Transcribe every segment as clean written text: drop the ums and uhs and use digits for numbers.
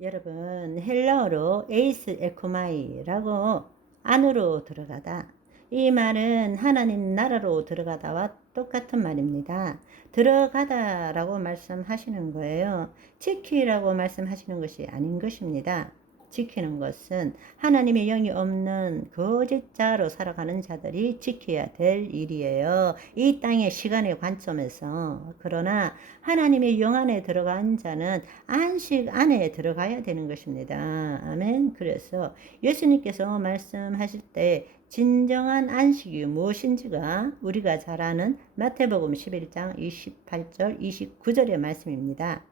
여러분, 헬라어로 에이스 에코마이라고 안으로 들어가다. 이 말은 하나님 나라로 들어가다와 똑같은 말입니다. 들어가다라고 말씀하시는 거예요. 지키라고 말씀하시는 것이 아닌 것입니다. 지키는 것은 하나님의 영이 없는 거짓자로 살아가는 자들이 지켜야 될 일이에요. 이 땅의 시간의 관점에서. 그러나 하나님의 영 안에 들어간 자는 안식 안에 들어가야 되는 것입니다. 아멘. 그래서 예수님께서 말씀하실 때 진정한 안식이 무엇인지가 우리가 잘 아는 마태복음 11장 28절 29절의 말씀입니다.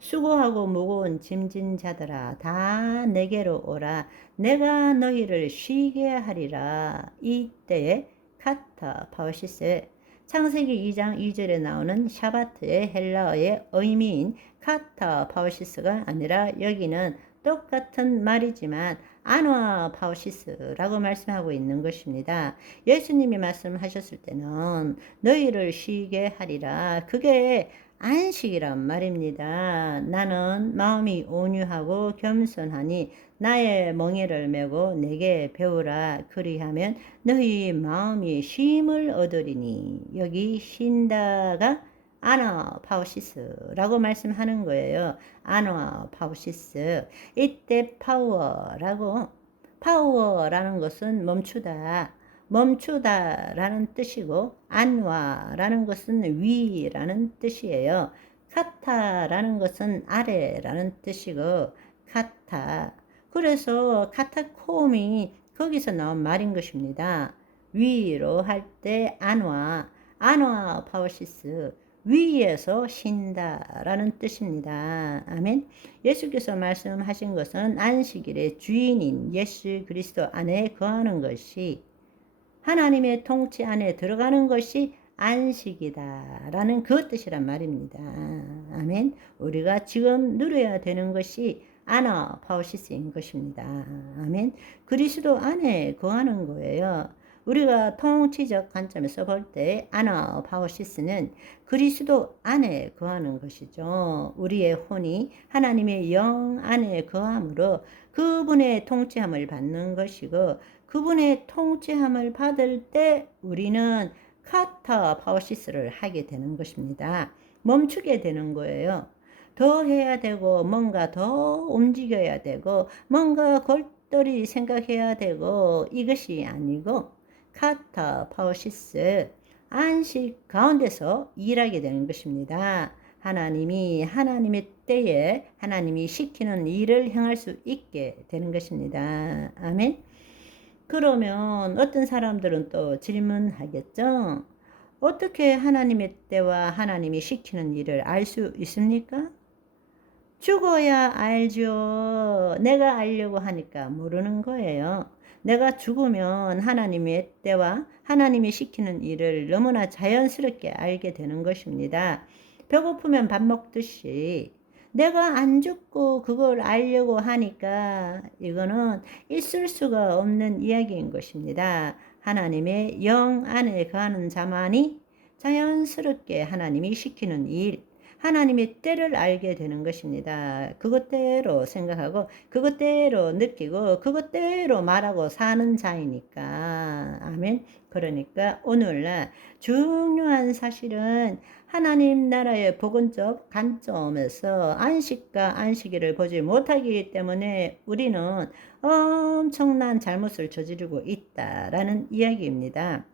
수고하고 무거운 짐진 자들아 다 내게로 오라 내가 너희를 쉬게 하리라. 이때에 카타 파우시스 창세기 2장 2절에 나오는 샤바트의 헬라어의 의미인 카타 파우시스가 아니라 여기는 똑같은 말이지만 아노아 파우시스라고 말씀하고 있는 것입니다. 예수님이 말씀하셨을 때는 너희를 쉬게 하리라. 그게 안식이란 말입니다. 나는 마음이 온유하고 겸손하니 나의 멍에를 메고 내게 배우라. 그리하면 너희 마음이 쉼을 얻으리니. 여기 쉰다가 아나 파우시스라고 말씀하는 거예요. 아나 파우시스. 이때 파워라는 것은 멈추다라는 뜻이고 안와라는 것은 위라는 뜻이에요. 카타라는 것은 아래라는 뜻이고 카타. 그래서 카타콤이 거기서 나온 말인 것입니다. 위로 할 때 안와 파워시스 위에서 쉰다라는 뜻입니다. 아멘. 예수께서 말씀하신 것은 안식일의 주인인 예수 그리스도 안에 거하는 것이 하나님의 통치 안에 들어가는 것이 안식이다라는 그 뜻이란 말입니다. 아멘. 우리가 지금 누려야 되는 것이 아나파우시스인 것입니다. 아멘. 그리스도 안에 거하는 거예요. 우리가 통치적 관점에서 볼 때 아나파우시스는 그리스도 안에 거하는 것이죠. 우리의 혼이 하나님의 영 안에 거함으로 그분의 통치함을 받는 것이고 그분의 통치함을 받을 때 우리는 카타 파우시스를 하게 되는 것입니다. 멈추게 되는 거예요. 더 해야 되고 뭔가 더 움직여야 되고 뭔가 골똘히 생각해야 되고 이것이 아니고 카타 파우시스 안식 가운데서 일하게 되는 것입니다. 하나님이 하나님의 때에 하나님이 시키는 일을 행할 수 있게 되는 것입니다. 아멘. 그러면 어떤 사람들은 또 질문하겠죠? 어떻게 하나님의 때와 하나님이 시키는 일을 알 수 있습니까? 죽어야 알죠. 내가 알려고 하니까 모르는 거예요. 내가 죽으면 하나님의 때와 하나님이 시키는 일을 너무나 자연스럽게 알게 되는 것입니다. 배고프면 밥 먹듯이 내가 안 죽고 그걸 알려고 하니까 이거는 있을 수가 없는 이야기인 것입니다. 하나님의 영 안에 거하는 자만이 자연스럽게 하나님이 시키는 일, 하나님의 때를 알게 되는 것입니다. 그것대로 생각하고 그것대로 느끼고 그것대로 말하고 사는 자이니까. 아멘. 그러니까 오늘날 중요한 사실은 하나님 나라의 복음적 관점에서 안식과 안식일을 보지 못하기 때문에 우리는 엄청난 잘못을 저지르고 있다라는 이야기입니다.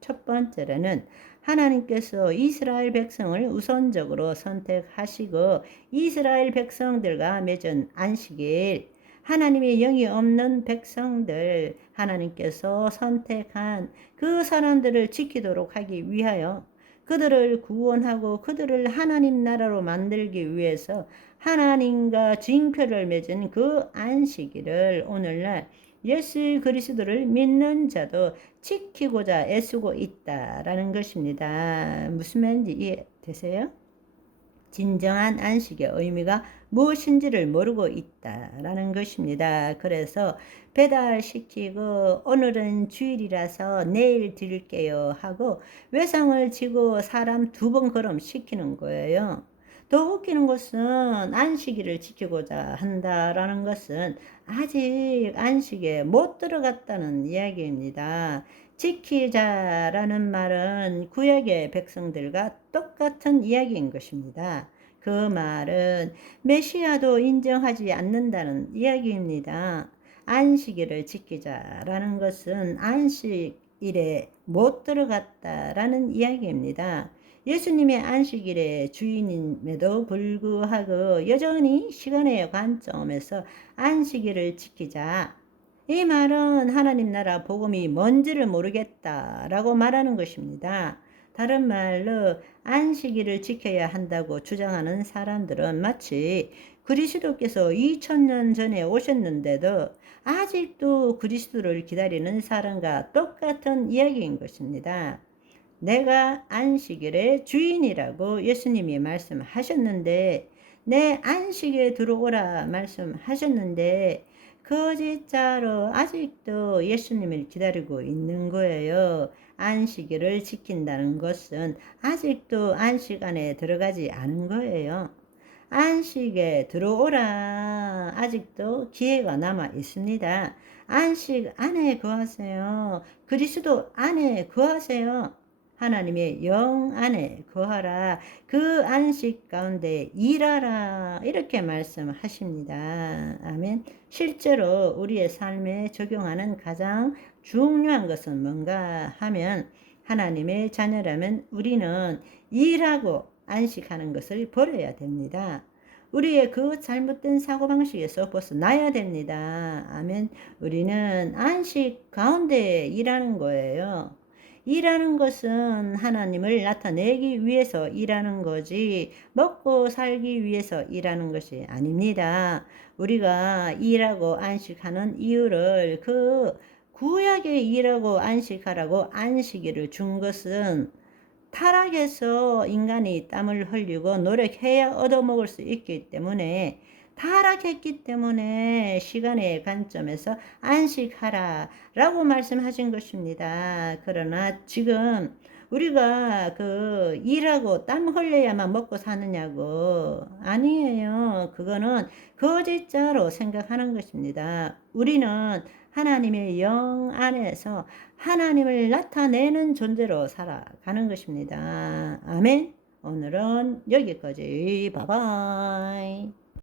첫 번째로는 하나님께서 이스라엘 백성을 우선적으로 선택하시고 이스라엘 백성들과 맺은 안식일, 하나님의 영이 없는 백성들, 하나님께서 선택한 그 사람들을 지키도록 하기 위하여 그들을 구원하고 그들을 하나님 나라로 만들기 위해서 하나님과 징표를 맺은 그 안식일을 오늘날 예수 그리스도를 믿는 자도 지키고자 애쓰고 있다라는 것입니다. 무슨 말인지 이해되세요? 진정한 안식의 의미가 무엇인지를 모르고 있다라는 것입니다. 그래서 배달시키고 오늘은 주일이라서 내일 드릴게요 하고 외상을 지고 사람 2번 걸음 시키는 거예요. 더 웃기는 것은 안식일을 지키고자 한다라는 것은 아직 안식에 못 들어갔다는 이야기입니다. 지키자라는 말은 구약의 백성들과 똑같은 이야기인 것입니다. 그 말은 메시아도 인정하지 않는다는 이야기입니다. 안식일을 지키자라는 것은 안식일에 못 들어갔다라는 이야기입니다. 예수님의 안식일의 주인임에도 불구하고 여전히 시간의 관점에서 안식일을 지키자. 이 말은 하나님 나라 복음이 뭔지를 모르겠다라고 말하는 것입니다. 다른 말로 안식일을 지켜야 한다고 주장하는 사람들은 마치 그리스도께서 2000년 전에 오셨는데도 아직도 그리스도를 기다리는 사람과 똑같은 이야기인 것입니다. 내가 안식일의 주인이라고 예수님이 말씀하셨는데, 내 안식에 들어오라 말씀하셨는데, 거짓자로 아직도 예수님을 기다리고 있는 거예요. 안식일을 지킨다는 것은 아직도 안식 안에 들어가지 않은 거예요. 안식에 들어오라. 아직도 기회가 남아 있습니다. 안식 안에 거하세요. 그리스도 안에 거하세요. 하나님의 영 안에 거하라. 그 안식 가운데 일하라. 이렇게 말씀하십니다. 아멘. 실제로 우리의 삶에 적용하는 가장 중요한 것은 뭔가 하면, 하나님의 자녀라면 우리는 일하고 안식하는 것을 버려야 됩니다. 우리의 그 잘못된 사고방식에서 벗어나야 됩니다. 아멘. 우리는 안식 가운데 일하는 거예요. 일하는 것은 하나님을 나타내기 위해서 일하는 거지 먹고 살기 위해서 일하는 것이 아닙니다. 우리가 일하고 안식하는 이유를 그 구약에 일하고 안식하라고 안식일을 준 것은 타락해서 인간이 땀을 흘리고 노력해야 얻어먹을 수 있기 때문에, 타락했기 때문에 시간의 관점에서 안식하라 라고 말씀하신 것입니다. 그러나 지금 우리가 그 일하고 땀 흘려야만 먹고 사느냐고, 아니에요. 그거는 거짓자로 생각하는 것입니다. 우리는 하나님의 영 안에서 하나님을 나타내는 존재로 살아가는 것입니다. 아멘. 오늘은 여기까지. 바이바이.